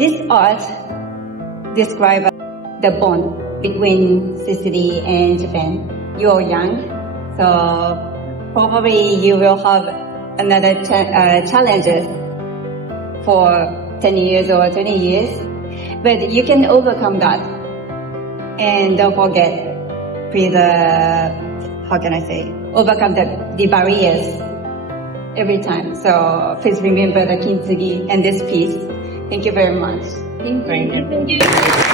this art describes the bond between Sicily and Japan. You're young, so probably you will have another challenges for 10 years or 20 years, but you can overcome that. And don't forget, please, overcome the barriers every time. So please remember the kintsugi and this piece. Thank you very much. Thank you.